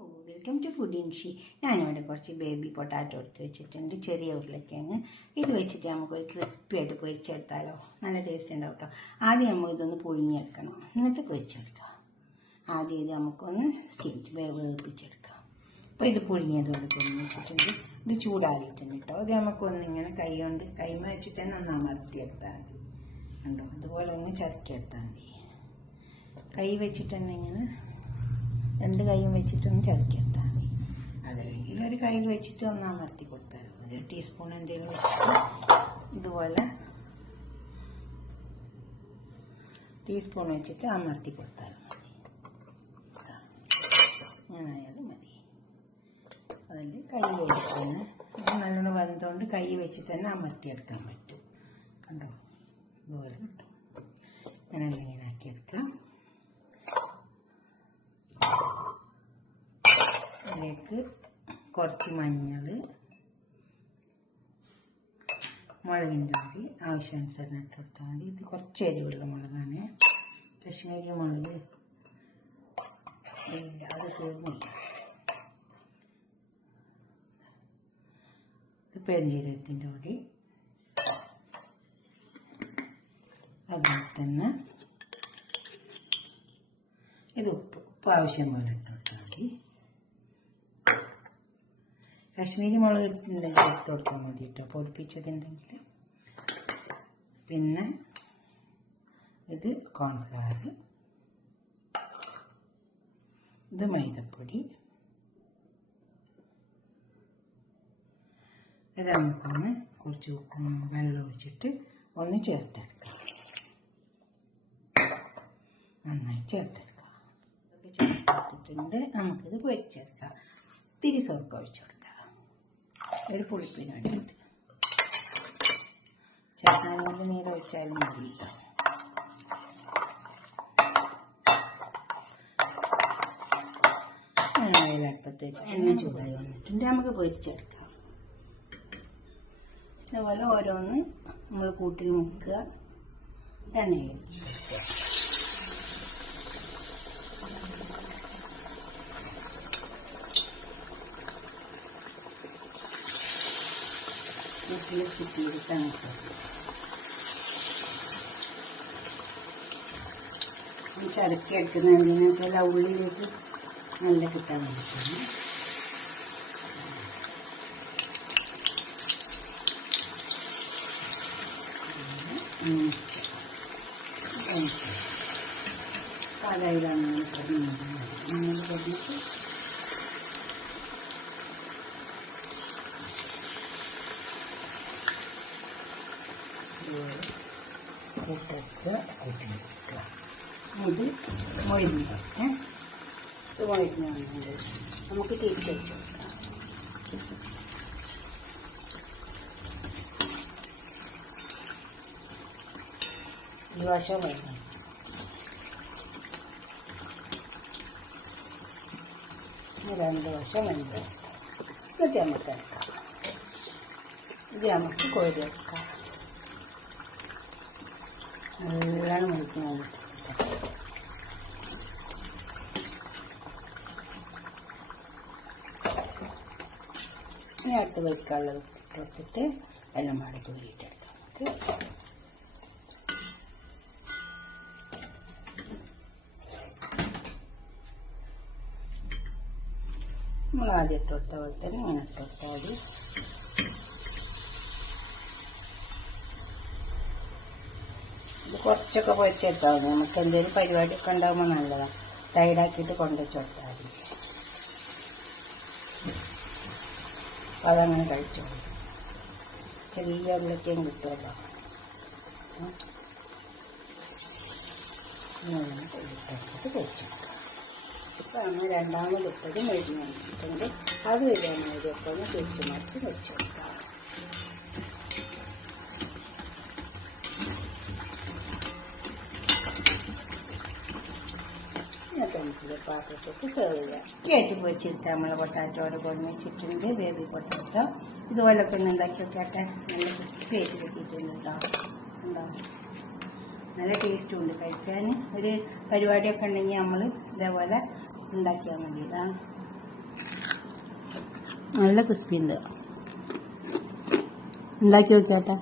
Welcome to food ഇൻഷി. ഞാനിവിടെ കുറച്ച് baby potato എടുത്ത് വെച്ചിട്ടുണ്ട്, ചെറിയ ഉരുളക്കിഴങ്ങ്. ഇത് വെച്ചിട്ട് നമുക്ക് ഒരു ക്രിസ്പി ആയിട്ട് പൊരിച്ചെടുത്താലോ, നല്ല ടേസ്റ്റ് ഉണ്ടാവും കേട്ടോ. ആദ്യം നമുക്ക് ഇതൊന്ന് പുഴുങ്ങിയെടുക്കണം, എന്നിട്ട് പൊരിച്ചെടുക്കാം. ആദ്യം ഇത് നമുക്കൊന്ന് വേവിപ്പിച്ചെടുക്കാം. അപ്പോൾ ഇത് പുഴുങ്ങിയതുകൊണ്ട് പുഴുങ്ങി വെച്ചിട്ടുണ്ട്. ഇത് ചൂടാറിയിട്ടുണ്ട് കേട്ടോ. ഇത് നമുക്കൊന്നിങ്ങനെ കൈമ വെച്ചിട്ട് തന്നെ ഒന്ന് അമർത്തിയെടുത്താൽ മതി. കണ്ടോ, അതുപോലെ ഒന്ന് ചതക്കിയെടുത്താൽ മതി. കൈ വെച്ചിട്ട് തന്നെ ഇങ്ങനെ രണ്ട് കൈയും വെച്ചിട്ടൊന്ന് ചതക്കിയെടുത്താൽ മതി. അതല്ലെങ്കിൽ ഒരു കൈ വെച്ചിട്ട് ഒന്ന് അമർത്തി കൊടുത്താൽ മതി. ഒരു ടീസ്പൂൺ എന്തെങ്കിലും വെച്ചിട്ട് ഇതുപോലെ ടീസ്പൂൺ വെച്ചിട്ട് അമർത്തി കൊടുത്താൽ മതി. അങ്ങനായാലും മതി. അതിൽ കൈ വെച്ചിട്ട് തന്നെ ഇത് നല്ലോണം വന്നതുകൊണ്ട് കൈ വെച്ചിട്ട് തന്നെ അമർത്തിയെടുക്കാൻ പറ്റും. കണ്ടോ, ഇതുപോലെ കിട്ടും. അങ്ങനെയല്ല ഇങ്ങനെ ആക്കിയെടുക്കാം. അതിലേക്ക് കുറച്ച് മഞ്ഞൾ, മുളകിൻ്റെ പൊടി ആവശ്യാനുസരണം ഇട്ട് കൊടുത്താൽ മതി. ഇത് കുറച്ച് എരിവുള്ള മുളകാണ്, കശ്മീരി മുളക്. അത് തീർന്നില്ല. ഇത് പെരുംജീരകത്തിൻ്റെ പൊടി, അതുപോലെ തന്നെ ഇത് ഉപ്പ് ആവശ്യം പോലെ ഇട്ട് കൊടുത്താൽ മതി. കശ്മീരി മുളക് ഇട്ടുണ്ടെങ്കിൽ ഇട്ട് കൊടുത്താൽ മതി കേട്ടോ, പൊടിപ്പിച്ചതുണ്ടെങ്കിൽ. പിന്നെ ഇത് കോൺഫ്ലവർ, ഇത് മൈദപ്പൊടി. ഇത് നമുക്കൊന്ന് കുറച്ച് വെള്ളം ഒഴിച്ചിട്ട് ഒന്ന് ചേർത്തെടുക്കാം. നന്നായി ചേർത്തെടുക്കാം. ചേർത്തെടുത്തിട്ടുണ്ട്. നമുക്കിത് പൊരിച്ചെടുക്കാം. ഇത്തിരി സ്വർക്കം ഒഴിച്ചു കൊടുക്കാം, ഒരു പുളിപ്പിന് വേണ്ടിയിട്ട്. ചെറുനാരങ്ങ നീര് ഒഴിച്ചാലും മതി കേട്ടോ. അടുപ്പത്ത് വെച്ച് എണ്ണ ചൂടായി വന്നിട്ടുണ്ട്. നമുക്ക് പൊരിച്ചെടുക്കാം. അതുപോലെ ഓരോന്ന് നമ്മൾ കൂട്ടിൽ മുക്കുക, എണ്ണയിൽ കുത്തിയെടുക്കാൻ ചതക്കി എടുക്കുന്നത് എന്തെന്ന് വെച്ചാൽ ആ ഉള്ളിലേക്ക് നല്ല കിട്ടാൻ വേണ്ടിയിട്ടാണ്. പാലയിലാണ് പറഞ്ഞിട്ട് ഇത് മൊരിഞ്ഞ് ഇത് മൊരിഞ്ഞ് വന്നിട്ട് നമുക്ക് തിരിച്ചടിച്ച് കൊടുക്കാം. ഈ വശം വരുന്നു. രണ്ട് വശം വരുന്നത് ഇത് നമുക്ക് എടുക്കാം. ഇത് നമുക്ക് കോരിയെടുക്കാം. നല്ലോണം മുറിക്കുന്നത്. ഇനി അടുത്ത് വെക്കാനുള്ളത് എടുത്തിട്ട് എല്ലാം മാറി കോരിയിട്ടെടുക്കാം. നമ്മൾ ആദ്യം ഇട്ട് കൊടുത്ത പോലെ തന്നെ ഇങ്ങനെ ഇട്ട് കൊടുത്താൽ മതി. ഇത് കുറച്ചൊക്കെ പൊരിച്ചെടുത്താൽ മതി. നമുക്ക് എന്തെങ്കിലും പരിപാടിയൊക്കെ ഉണ്ടാകുമ്പോൾ നല്ലതാണ്. സൈഡാക്കിയിട്ട് കൊണ്ടുവച്ച് കൊടുത്താൽ മതി. അപ്പോൾ അതങ്ങനെ കഴിച്ചു. ചെറിയ ഉരുളക്കിഴങ്ങ് കിട്ടുമല്ലോ. വെച്ചിട്ട് പൊരിച്ചെടുക്കാം. ഇപ്പോൾ നമ്മൾ രണ്ടാമതിട്ടത് മെഴുകി വന്നിട്ടുണ്ട്. അത് വരുവാനൊക്കെ ഒന്ന് തിരിച്ച് മറിച്ച് വെച്ച് കൊടുക്കാം. നമുക്കിത് പാത്രത്തേക്ക് സെർവ് ചെയ്യാം. കയറ്റി പൊരിച്ചെടുത്താൽ നമ്മൾ പൊട്ടാറ്റോടെ കൊണ്ട് വെച്ചിട്ടുണ്ട്, ബേബി പൊട്ടാറ്റോ. ഇതുപോലൊക്കെ ഒന്ന് ഉണ്ടാക്കി വെച്ചാട്ടെ. നല്ല ക്രിസ്പി ആയിട്ട് കിട്ടിയിട്ടുണ്ട് കേട്ടോ. ഉണ്ടാവും, നല്ല ടേസ്റ്റും ഉണ്ട് കഴിക്കാൻ. ഒരു പരിപാടിയൊക്കെ ഉണ്ടെങ്കിൽ നമ്മൾ ഇതേപോലെ ഉണ്ടാക്കിയാൽ മതി. നല്ല ക്രിസ്പി ഉണ്ട്. ഉണ്ടാക്കി നോക്കിയാട്ടെ.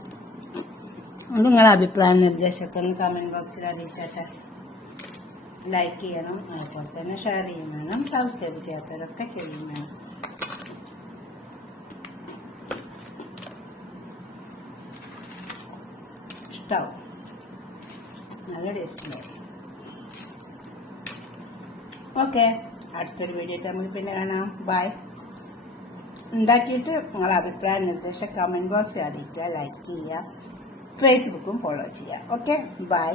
അത് നിങ്ങളുടെ അഭിപ്രായം നിർദ്ദേശമൊക്കെ ഒന്ന് കമൻറ്റ് ബോക്സിൽ അറിയിച്ചാട്ടെ. ലൈക്ക് ചെയ്യണം, അതുപോലെ തന്നെ ഷെയർ ചെയ്യും വേണം, സബ്സ്ക്രൈബ് ചെയ്യാത്തവരൊക്കെ ചെയ്യും വേണം. ഇഷ്ടാവും, നല്ല ടേസ്റ്റ് ഉണ്ടാവും. ഓക്കെ, അടുത്തൊരു വീഡിയോ നമുക്ക് പിന്നെ കാണാം. ബൈ. ഉണ്ടാക്കിയിട്ട് നിങ്ങളുടെ അഭിപ്രായ നിർദ്ദേശം കമൻറ്റ് ബോക്സിൽ അറിയിക്കുക, ലൈക്ക് ചെയ്യുക, ഫേസ്ബുക്കും ഫോളോ ചെയ്യുക. Okay, by.